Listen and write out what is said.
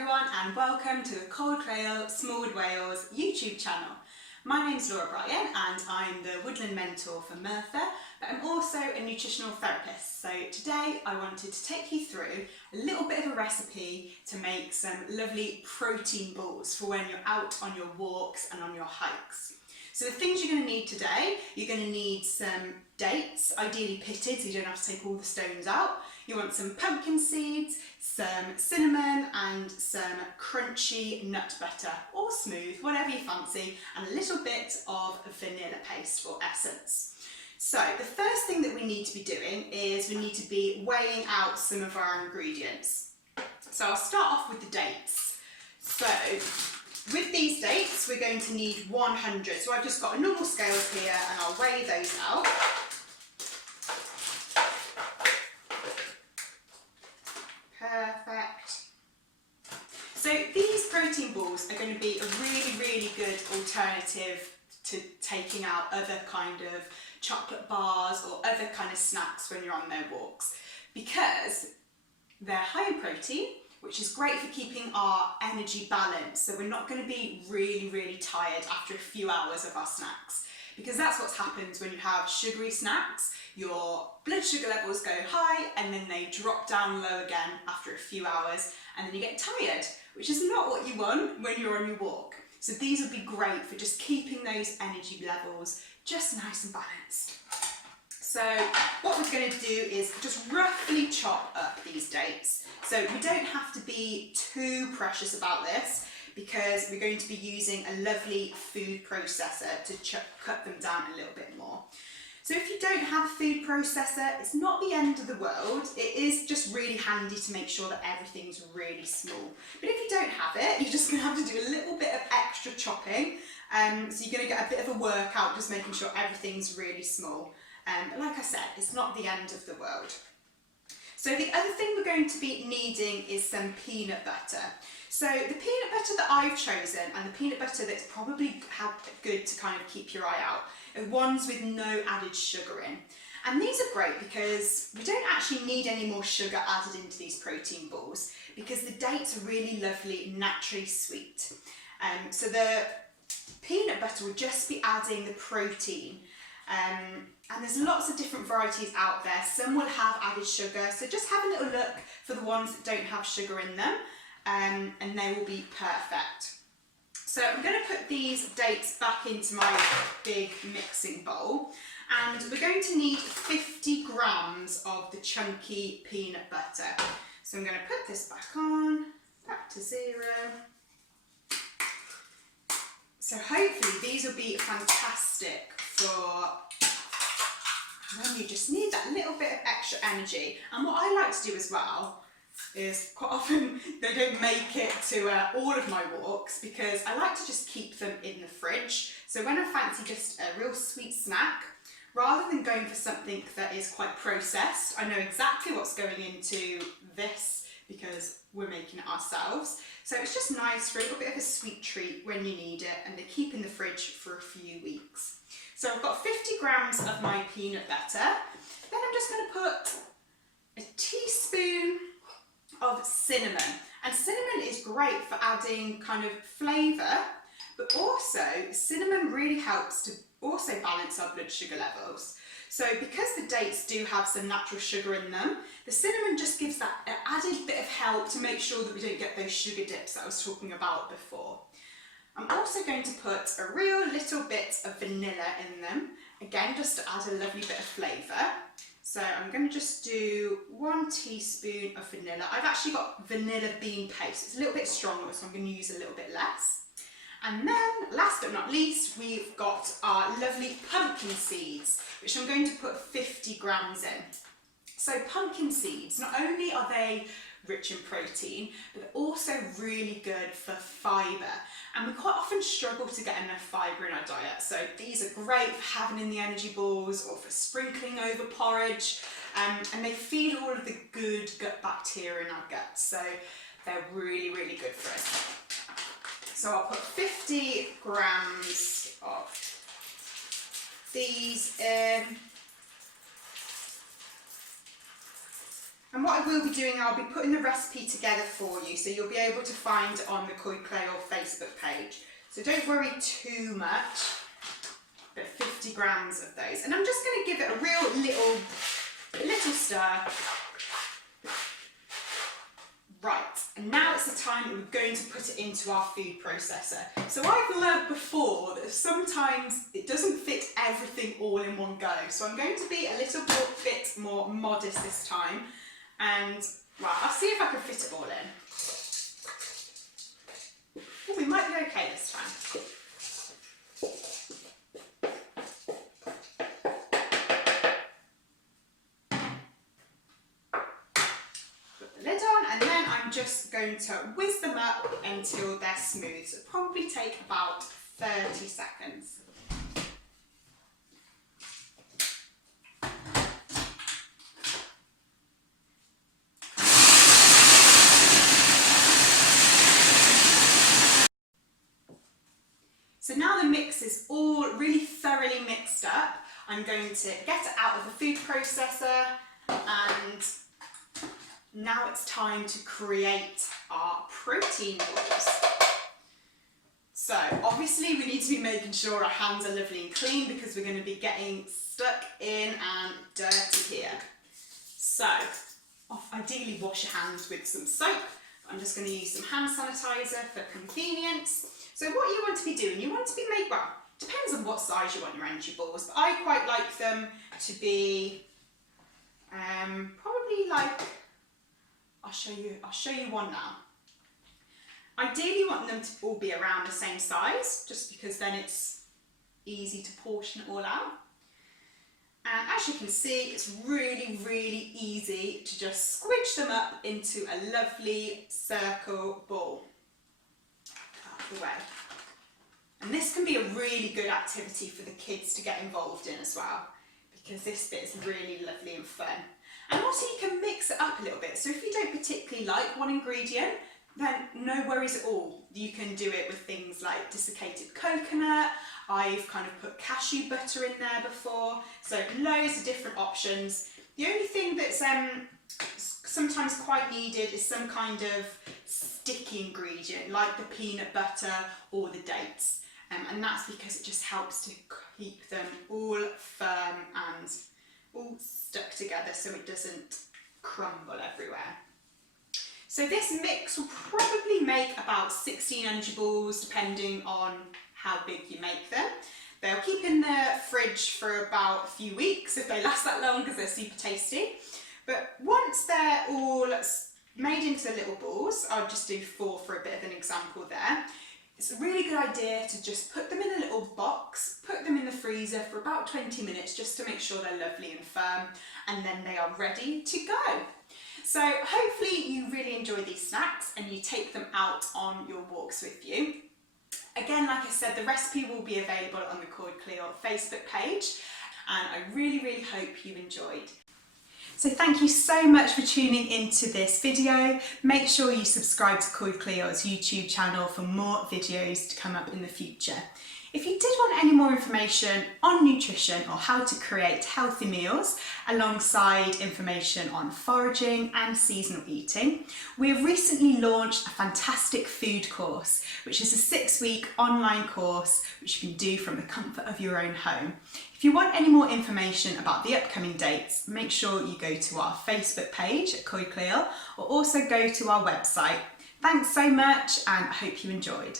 everyone and welcome to the Coed Lleol Smallwood Wales YouTube channel. My name's Laura Bryan and I'm the woodland mentor for Merthyr, but I'm also a nutritional therapist. So today I wanted to take you through a little bit of a recipe to make some lovely protein balls for when you're out on your walks and on your hikes. So the things you're going to need today, you're going to need some dates, ideally pitted so you don't have to take all the stones out. You want some pumpkin seeds, some cinnamon and some crunchy nut butter or smooth, whatever you fancy, and a little bit of vanilla paste or essence. So the first thing that we need to be doing is we need to be weighing out some of our ingredients. So I'll start off with the dates. So with these dates we're going to need 100. So I've just got a normal scales here and I'll weigh those out. Perfect. So these protein balls are going to be a really good alternative to taking out other kind of chocolate bars or other kind of snacks when you're on their walks, because they're high in protein, which is great for keeping our energy balanced, so we're not going to be really tired after a few hours of our snacks, because that's what happens when you have sugary snacks. Your blood sugar levels go high and then they drop down low again after a few hours, and then you get tired, which is not what you want when you're on your walk. So these would be great for just keeping those energy levels just nice and balanced. So what we're going to do is just roughly chop up these dates. So we don't have to be too precious about this, because we're going to be using a lovely food processor to cut them down a little bit more. So if you don't have a food processor, it's not the end of the world. It is just really handy to make sure that everything's really small. But if you don't have it, you're just going to have to do a little bit of extra chopping. So you're going to get a bit of a workout just making sure everything's really small. But like I said, it's not the end of the world. So the other thing we're going to be needing is some peanut butter. So the peanut butter that I've chosen, and the peanut butter that's probably good to kind of keep your eye out, are ones with no added sugar in. And these are great because we don't actually need any more sugar added into these protein balls, because the dates are really lovely, naturally sweet. So the peanut butter will just be adding the protein. And there's lots of different varieties out there. Some will have added sugar, so just have a little look for the ones that don't have sugar in them, and they will be perfect. So I'm going to put these dates back into my big mixing bowl, and we're going to need 50 grams of the chunky peanut butter. So I'm going to put this back to 0. So hopefully these will be fantastic for when you just need that little bit of extra energy. And what I like to do as well is, quite often they don't make it to all of my walks, because I like to just keep them in the fridge. So when I fancy just a real sweet snack, rather than going for something that is quite processed, I know exactly what's going into this because we're making it ourselves. So it's just nice for a little bit of a sweet treat when you need it, and they keep in the fridge for a few weeks. So I've got 50 grams of my peanut butter. Then I'm just going to put a teaspoon of cinnamon. And cinnamon is great for adding kind of flavour, but also cinnamon really helps to also balance our blood sugar levels. So because the dates do have some natural sugar in them, the cinnamon just gives that added bit of help to make sure that we don't get those sugar dips that I was talking about before. I'm also going to put a real little bit of vanilla in them, again just to add a lovely bit of flavour. So I'm going to just do 1 teaspoon of vanilla. I've actually got vanilla bean paste. It's a little bit stronger, so I'm going to use a little bit less. And then, last but not least, we've got our lovely pumpkin seeds, which I'm going to put 50 grams in. So pumpkin seeds, not only are they rich in protein, but they're also really good for fibre. And we quite often struggle to get enough fibre in our diet. So these are great for having in the energy balls or for sprinkling over porridge. And they feed all of the good gut bacteria in our gut. So they're really good for us. So I'll put 50 grams of these in. And what I will be doing, I'll be putting the recipe together for you, so you'll be able to find it on the Coed Lleol Facebook page. So don't worry too much, but 50 grams of those. And I'm just going to give it a real little stir. Right, and now it's the time that we're going to put it into our food processor. So I've learned before that sometimes it doesn't fit everything all in one go. So I'm going to be a little bit more modest this time. And, well, I'll see if I can fit it all in. Oh, we might be okay this time. Just going to whiz them up until they're smooth. So it'll probably take about 30 seconds. So now the mix is all really thoroughly mixed up. I'm going to get it out of the food processor, and now it's time to create our protein balls. So obviously we need to be making sure our hands are lovely and clean because we're going to be getting stuck in and dirty here. So ideally wash your hands with some soap. I'm just going to use some hand sanitizer for convenience. So what you want to be doing, you want to be well, depends on what size you want your energy balls, but I quite like them to be probably like, I'll show you one now. Ideally you want them to all be around the same size, just because then it's easy to portion it all out. And as you can see, it's really, really easy to just squidge them up into a lovely circle ball. Out of the way. And this can be a really good activity for the kids to get involved in as well, because this bit is really lovely and fun. And also you can mix it up a little bit. So if you don't particularly like one ingredient, then no worries at all. You can do it with things like desiccated coconut. I've kind of put cashew butter in there before. So loads of different options. The only thing that's sometimes quite needed is some kind of sticky ingredient, like the peanut butter or the dates. And that's because it just helps to keep them all firm and all stuck together so it doesn't crumble everywhere. So this mix will probably make about 16 energy balls depending on how big you make them. They'll keep in the fridge for about a few weeks if they last that long because they're super tasty. But once they're all made into little balls, I'll just do 4 for a bit of an example there. It's a really good idea to just put them in a little box, put them in the freezer for about 20 minutes just to make sure they're lovely and firm, and then they are ready to go. So hopefully you really enjoy these snacks and you take them out on your walks with you. Again, like I said, the recipe will be available on the Coed Lleol Facebook page, and I really, really hope you enjoyed. So thank you so much for tuning into this video. Make sure you subscribe to Coed Lleol's YouTube channel for more videos to come up in the future. If you did want any more information on nutrition or how to create healthy meals alongside information on foraging and seasonal eating, we have recently launched a fantastic food course, which is a 6-week online course which you can do from the comfort of your own home. If you want any more information about the upcoming dates, make sure you go to our Facebook page at Coed Lleol or also go to our website. Thanks so much and I hope you enjoyed.